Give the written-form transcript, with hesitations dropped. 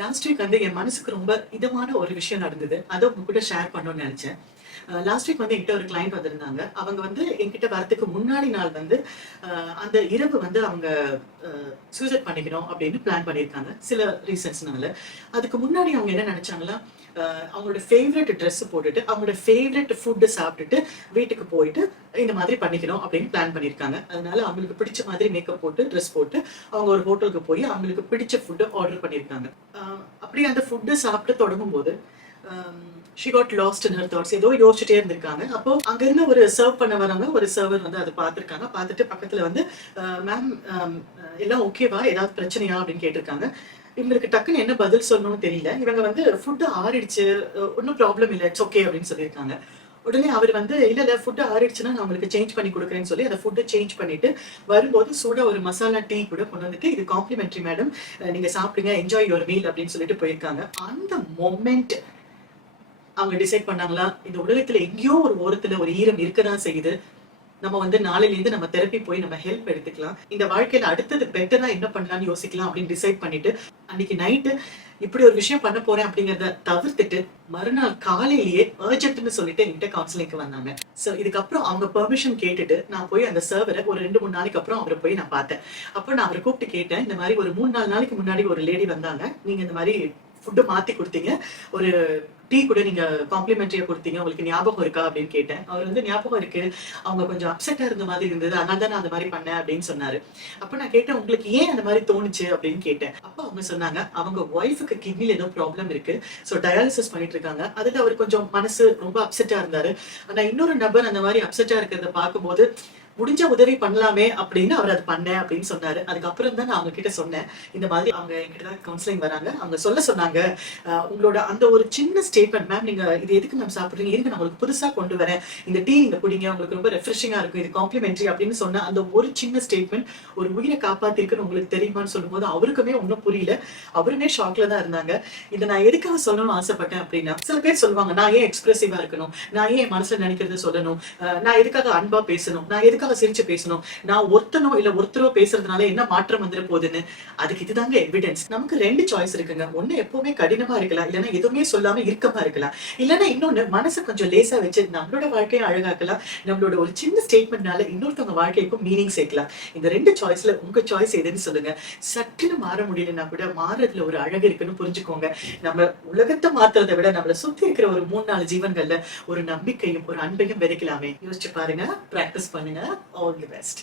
Last week வந்து என் மனசுக்கு ரொம்ப இதமான ஒரு விஷயம் நடந்தது. அத உங்க கூட ஷேர் பண்ணணும்னு நெனச்சேன். லாஸ்ட் வீக் வந்து என்கிட்ட ஒரு கிளையண்ட் வந்திருந்தாங்க. அவங்க வந்து என்கிட்ட வரதுக்கு முன்னாடி நாள் வந்து அ அந்த இரவு வந்து அவங்க அ சூசைட் பண்ணிக்கணும் அப்படின்னு பிளான் பண்ணியிருக்காங்க. சில ரீசன்ஸ்னால. அதுக்கு முன்னாடி அவங்க என்ன நெனச்சாங்கன்னா, அவங்களோட ஃபேவரைட் ட்ரெஸ் போட்டுட்டு, அவங்களோட ஃபேவரைட் ஃபுட் சாப்பிட்டுட்டு, வீட்டுக்கு போயிட்டு இந்த மாதிரி பண்ணிக்கணும் அப்படின்னு பிளான் பண்ணியிருக்காங்க. அதனால அவங்களுக்கு பிடிச்ச மாதிரி மேக்கப் போட்டு, ட்ரெஸ் போட்டு, அவங்க ஒரு ஹோட்டலுக்கு போய் அவங்களுக்கு பிடிச்ச ஃபுட் ஆர்டர் பண்ணியிருக்காங்க. அப்படியே அந்த ஃபுட் சாப்பிட்டு தொடங்கும்போது, she got last in her thoughts. ஏதோ யோசிச்சுட்டே இருந்திருக்காங்க. அப்போ அங்க இருந்து ஒரு சர்வ் பண்ண வரவங்க, ஒரு சர்வர் வந்து அத பார்த்திருக்காங்க. பார்த்துட்டு பக்கத்துல வந்து, மேம் எல்லாம் ஓகேவா? ஏதாவது பிரச்சனையா? அப்படின்னு கேட்டிருக்காங்க. இவங்களுக்கு டக்குன்னு என்ன பதில் சொல்லணும்னு தெரியல. இவங்க வந்து ஃபுட் ஆறிடுச்சு, ஒண்ணும் ப்ராப்ளம் இல்ல. இட்ஸ் ஓகே அப்படின்னு சொல்லியிருக்காங்க. உடனே அவர் வந்து, இல்ல இல்ல ஃபுட் ஆறிடுச்சுன்னா நான் உங்களுக்கு சேஞ்ச் பண்ணி குடுக்குறேன்னு சொல்லி அந்த ஃபுட்ட சேஞ்ச் பண்ணிட்டு, வரும்போது சூடா ஒரு மசாலா டீ கூட கொண்டு வந்துட்டு, இது காம்ப்ளிமெண்டரி மேடம். நீங்க சாப்பிடுங்க. என்ஜாய் யுவர் மீல் அப்படின்னு சொல்லிட்டு போயிருக்காங்க. அந்த மொமெண்ட் அவங்க டிசைட் பண்ணாங்களா, இந்த உலகத்துல எங்கேயோ ஒரு ஓரத்துல ஒரு ஈரம் இருக்கதான் செய்யுது. நம்ம வந்து நாளையிலேருந்து நம்ம தெரப்பி போய் நம்ம ஹெல்ப் எடுத்துக்கலாம். இந்த வாழ்க்கையில அடுத்தது பெட்டரா என்ன பண்ணலாம்னு யோசிக்கலாம் அப்படின்னு டிசைட் பண்ணிட்டு, அன்னைக்கு நைட்டு இப்படி ஒரு விஷயம் பண்ண போறேன் அப்படிங்கிறத தவிர்த்துட்டு, மறுநாள் காலையிலேயே அர்ஜென்ட்ன்னு சொல்லிட்டு என்கிட்ட கவுன்சிலிங்க்கு வந்தாங்க. சோ இதுக்கப்புறம் அவங்க பெர்மிஷன் கேட்டுட்டு, நான் போய் அந்த சர்வர ஒரு 2, 3 நாளைக்கு அப்புறம் அவர போய் நான் பார்த்தேன். அப்ப நான் அவர கூப்பிட்டு கேட்டேன். இந்த மாரி ஒரு 3, 4 நாளைக்கு முன்னாடி ஒரு லேடி வந்தாங்க. நீங்க இந்த மாரி ஃபுட் மாத்தி குடுத்தீங்க. ஒரு டீ கூட நீங்க காம்ப்ளிமெண்டரியா குடுத்தீங்க. உங்களுக்கு ஞாபகம் இருக்கா? அப்படின்னு கேட்டேன். அவர் வந்து ஞாபகம் இருக்கு. அவங்க கொஞ்சம் அப்செட்டா இருந்த மாதிரி இருந்தது. அதனால தான் நான் அந்த மாரி பண்ணேன் அப்படின்னு சொன்னாரு. அப்ப நான் கேட்டேன், உங்களுக்கு ஏன் அந்த மாரி தோணுச்சு? அப்படின்னு கேட்டேன். அப்ப அவங்க சொன்னாங்க, அவங்க ஒய்ஃப்க்கு கிட்னில ஏதோ ப்ராப்ளம் இருக்கு. சோ டயாலிசிஸ் பண்ணிட்டு இருக்காங்க. அதுல அவர் கொஞ்சம் மனசு ரொம்ப அப்செட்டா இருந்தாரு. ஆனா இன்னொரு நபர் அந்த மாரி அப்செட்டா இருக்கிறத பார்க்கும்போது, முடிஞ்ச உதவி பண்ணலாமே அப்படின்னு அவர் அது பண்ணேன் அப்படின்னு சொன்னாரு. அதுக்கப்புறம் தான் நான் அவங்க கிட்ட சொன்னேன். இந்த மாதிரி அவங்க என்கிட்ட தான் கவுன்சிலிங் வராங்க. அவங்க சொல்ல சொன்னாங்க. உங்களோட அந்த ஒரு சின்ன ஸ்டேட்மெண்ட், மேம் நீங்க இது எதுக்கு மேம் சாப்பிடுறீங்க? இருங்க நான் உங்களுக்கு புதுசா கொண்டு வரேன். இந்த டீ நீங்க குடிங்க. உங்களுக்கு ரொம்ப ரெஃப்ரெஷிங்கா இருக்கும். இது காம்ப்ளிமெண்டரி அப்படின்னு சொன்ன அந்த ஒரு சின்ன ஸ்டேட்மெண்ட் ஒரு உயிரை காப்பாத்திருக்குன்னு உங்களுக்கு தெரியுமான்னு சொல்லும்போது அவருக்குமே ஒன்றும் புரியல. அவருமே ஷாக்ல தான் இருந்தாங்க. இதை நான் எதுக்காக சொல்லணும்னு ஆசைப்பட்டேன் அப்படின்னா, சில பேர் சொல்லுவாங்க, நான் ஏன் எக்ஸ்பிரசிவா இருக்கணும்? நான் ஏன் என் மனசுல நினைக்கிறத சொல்லணும்? நான் எதுக்காக அன்பா பேசணும்? நான் எதுக்காக சிரிச்சு பேசணும்? நான் ஒருத்தனோ இல்ல ஒருத்தரோ பேசுறதுனால என்ன மாற்றம் வந்துட போகுதுன்னு? அதுக்கு இதுதாங்க எவிடன்ஸ். நமக்கு 2 சாய்ஸ் இருக்குங்க. ஒண்ணு எப்பவுமே கடினமா இருக்கலாம். இல்லன்னா எதுவுமே சொல்லாம இறுக்கமா இருக்கலாம். இல்லன்னா இன்னொன்னு மனச கொஞ்சம் லேசா வச்சு நம்மளோட வாழ்க்கையை அழகாக்கலாம். நம்மளோட ஒரு சின்ன ஸ்டேட்மெண்ட்னால இன்னொருத்தவங்க வாழ்க்கைக்கும் மீனிங் சேர்க்கலாம். இந்த 2 சாய்ஸ்ல உங்க சாய்ஸ் எதுன்னு சொல்லுங்க. சட்டுன்னு மாற முடியலன்னா கூட மாறுறதுல ஒரு அழகு இருக்குன்னு புரிஞ்சுக்கோங்க. நம்ம உலகத்தை மாத்துறதை விட நம்மள சுத்தி இருக்கிற ஒரு 3, 4 ஜீவன்கள்ல ஒரு நம்பிக்கையும் ஒரு அன்பையும் விதைக்கலாமே. யோசிச்சு பாருங்க. பிராக்டிஸ் பண்ணுங்க. All the best.